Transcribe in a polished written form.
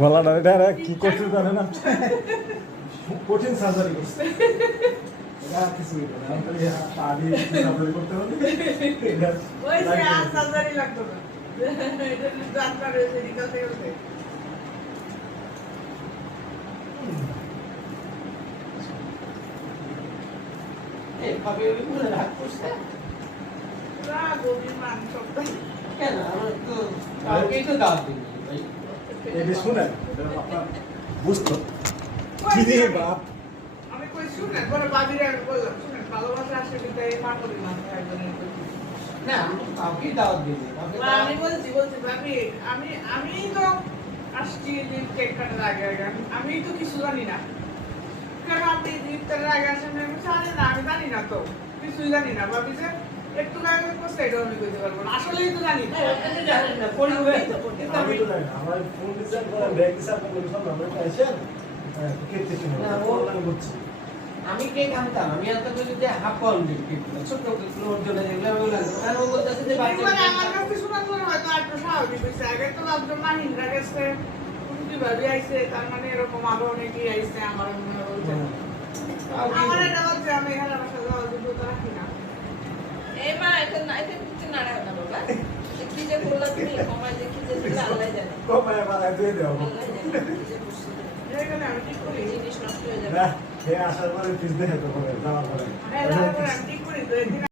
গলাটা এটা কি করতে জানে না কঠিন সার্জারি করছে এটা কিছু না আমরা পানি সার্জারি করতে হবে ওই যে আর সার্জারি লাগতো না এটা ডাক্তার এসে নিকাতে গেছে এই ভাবে ওই পুরো রাগ করছে না গরিব মানুষ সব কেন আমরা তো কালকেই তো দাওয়াত দিই ভাই এটা শুনেন আপনার বুঝতো কি রে বাপ আমি কই শুনেন পরে বাবিরে আমি বললাম শুনেন ভালোবাসা আসলে কিন্তু এই পাগলি মানুষ একজনের প্রতি না আমরা তো কালকেই দাওয়াত দিই আমি বলছি ভাবি আমি তো আসছি যে কেক কাটার আগে আমি তো কিছু জানি না কেন আপনি ইফতারের আগে আসেন আমি জানি না আমি জানি না তো কিছুই জানি না ভাবি যে একটু আগে করছে এটা আমি কইতে পারবো না আসলেই তো জানি না জানেন না পরিবে কিন্তু আমি আমি তো জানি না আমার ফোন রিচার্জ করা ব্যাংক রিচার্জ করে সব আমরা আইছেন হ্যাঁ কেটে শুনে না, আমি বুঝছি আমি কেক আনতাম আমি আনতে বলি যে হাফ পাউন্ড কেক ছোট ফ্লোর জন্য এগুলো আমি বললাম আর ও বলতেছে যে এবারে আমার বাচ্চা কাছে শোনা তো হয়তো একটু স্বাভাবিক হয়েছে আগে তো ভাবতাম মাহিন্দ্রা গেছে কুন্তি ভাবি আইছে তার মানে এরকম আরো অনেকেই আইছে আমার মনে হচ্ছে আমার এটা হচ্ছে আমি এখানে বাসা যাওয়ার জন্য তো রাখি না এবার এটা না এটা কিছু নাড়ায় না বাবা কি যে করলা তুমি কমাই যে কি যে দিলা আল্লাহ জানে কমায় বাড়ায় দিয়ে দাও আল্লাহ জানে কি যে করছো এখানে আমি ঠিক করি জিনিস নষ্ট হয়ে যাবে না হে আসার পরে ফিস দেখে তো পরে যাওয়ার পরে আমি ঠিক করি তো একদিন